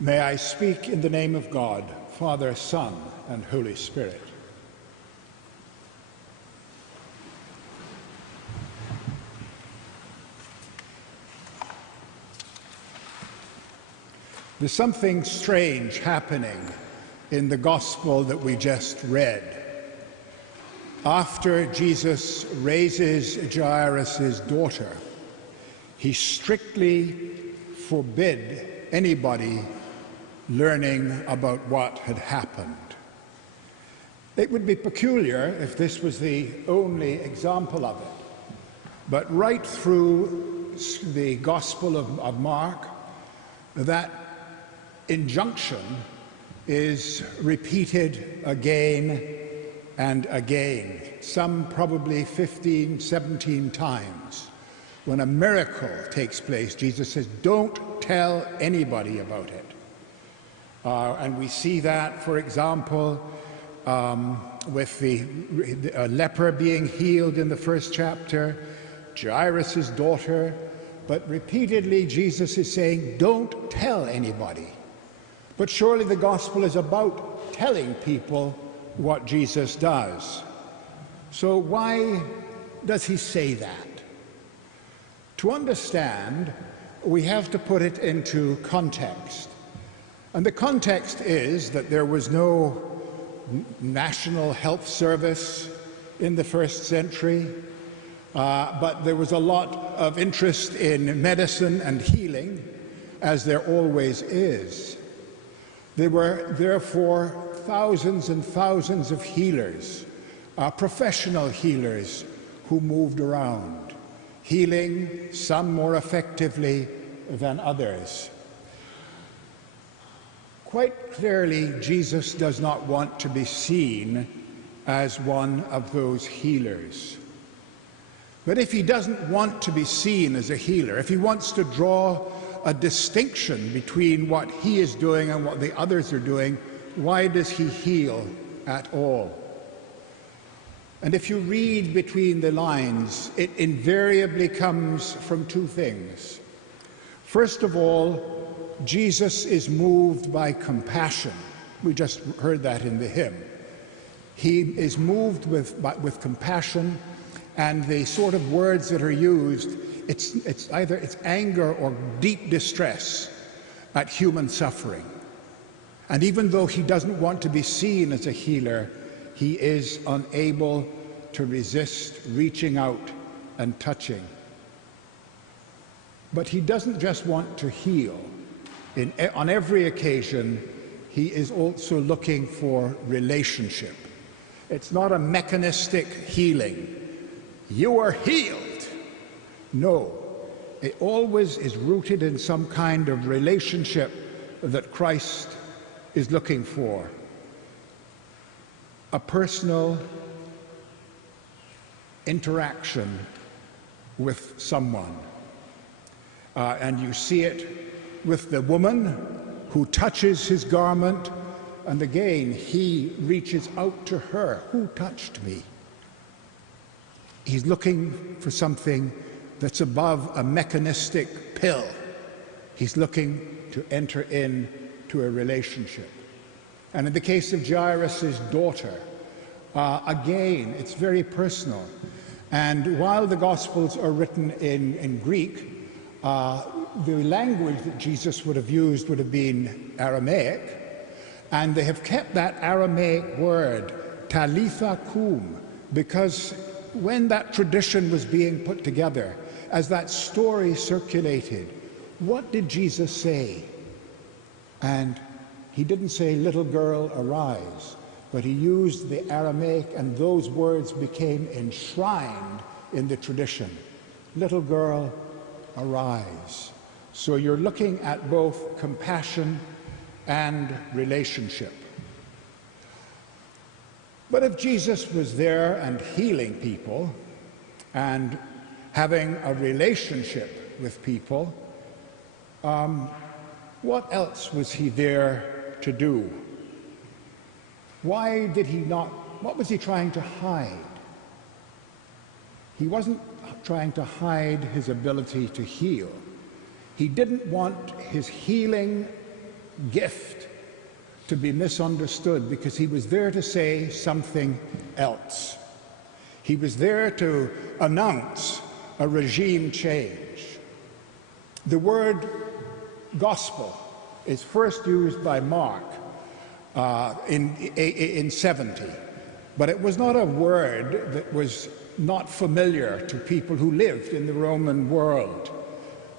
May I speak in the name of God, Father, Son, and Holy Spirit. There's something strange happening in the gospel that we just read. After Jesus raises Jairus' daughter, he strictly forbid anybody learning about what had happened. It would be peculiar if this was the only example of it, but right through the Gospel of Mark, that injunction is repeated again and again, some probably 15, 17 times. When a miracle takes place, Jesus says, don't tell anybody about it. And we see that, for example, with the leper being healed in the first chapter, Jairus' daughter, but repeatedly Jesus is saying, don't tell anybody. But surely the gospel is about telling people what Jesus does. So why does he say that? To understand, we have to put it into context. And the context is that there was no national health service in the first century, but there was a lot of interest in medicine and healing, as there always is. There were therefore thousands and thousands of healers, professional healers, who moved around, healing some more effectively than others. Quite clearly, Jesus does not want to be seen as one of those healers. But if he doesn't want to be seen as a healer, if he wants to draw a distinction between what he is doing and what the others are doing, why does he heal at all? And if you read between the lines, it invariably comes from two things. First of all, Jesus is moved by compassion. We just heard that in the hymn. He is moved with compassion, and the sort of words that are used, it's either anger or deep distress at human suffering. And even though he doesn't want to be seen as a healer, he is unable to resist reaching out and touching. But he doesn't just want to heal. On every occasion, he is also looking for relationship. It's not a mechanistic healing. You are healed. No, it always is rooted in some kind of relationship that Christ is looking for. A personal interaction with someone. And you see it with the woman who touches his garment, and again he reaches out to her. Who touched me? He's looking for something that's above a mechanistic pill. He's looking to enter into a relationship. And in the case of Jairus' daughter, again, it's very personal. And while the Gospels are written in Greek, the language that Jesus would have used would have been Aramaic, and they have kept that Aramaic word, talitha kum, because when that tradition was being put together, as that story circulated, what did Jesus say? And he didn't say, little girl, arise, but he used the Aramaic, and those words became enshrined in the tradition. Little girl, arise. So you're looking at both compassion and relationship. But if Jesus was there and healing people and having a relationship with people, what else was he there to do? Why did he not, what was he trying to hide? He wasn't trying to hide his ability to heal. He didn't want his healing gift to be misunderstood, because he was there to say something else. He was there to announce a regime change. The word gospel is first used by Mark in 70, but it was not a word that was not familiar to people who lived in the Roman world,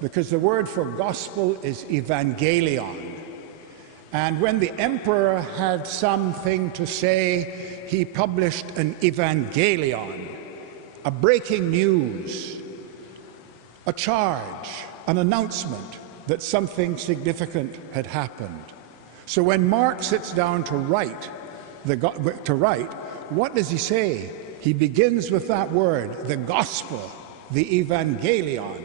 because the word for gospel is evangelion. And when the emperor had something to say, he published an evangelion, a breaking news, a charge, an announcement that something significant had happened. So when Mark sits down to write, what does he say? He begins with that word, the gospel, the evangelion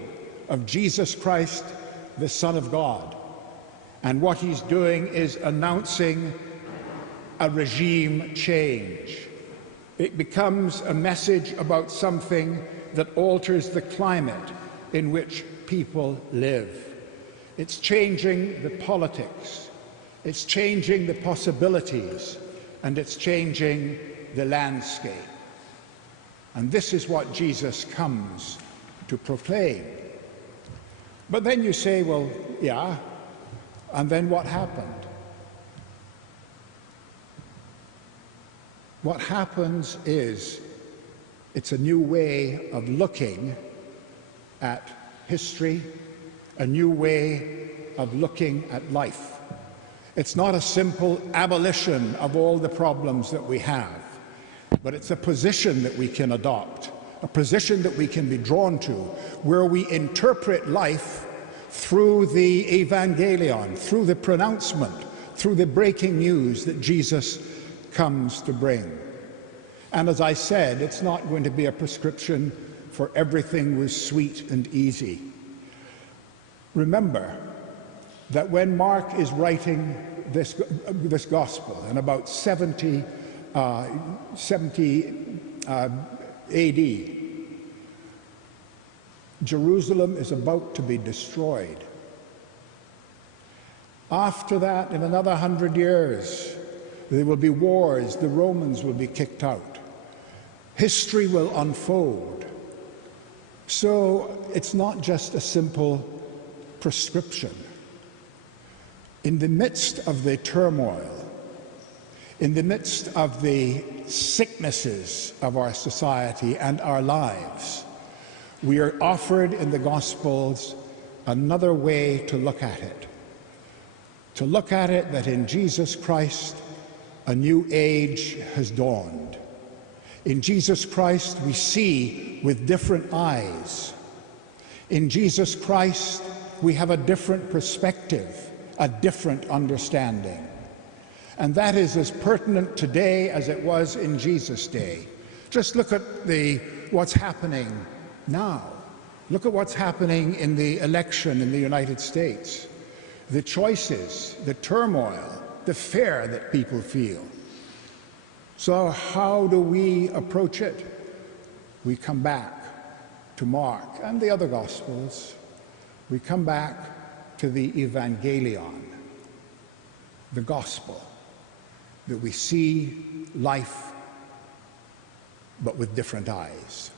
of Jesus Christ, the Son of God. And what he's doing is announcing a regime change. It becomes a message about something that alters the climate in which people live. It's changing the politics, it's changing the possibilities, and it's changing the landscape. And this is what Jesus comes to proclaim. But then you say, well, yeah, and then what happened? What happens is it's a new way of looking at history, a new way of looking at life. It's not a simple abolition of all the problems that we have, but it's a position that we can adopt, a position that we can be drawn to, where we interpret life through the evangelion, through the pronouncement, through the breaking news that Jesus comes to bring. And as I said, it's not going to be a prescription for everything was sweet and easy. Remember that when Mark is writing this gospel in about 70 AD, Jerusalem is about to be destroyed. After that, in another 100 years, there will be wars, the Romans will be kicked out. History will unfold. So it's not just a simple prescription. In the midst of the turmoil, in the midst of the sicknesses of our society and our lives, we are offered in the Gospels another way to look at it. To look at it that in Jesus Christ, a new age has dawned. In Jesus Christ, we see with different eyes. In Jesus Christ, we have a different perspective, a different understanding. And that is as pertinent today as it was in Jesus' day. Just look at what's happening now. Look at what's happening in the election in the United States. The choices, the turmoil, the fear that people feel. So how do we approach it? We come back to Mark and the other Gospels. We come back to the Evangelion, the Gospel, that we see life but with different eyes.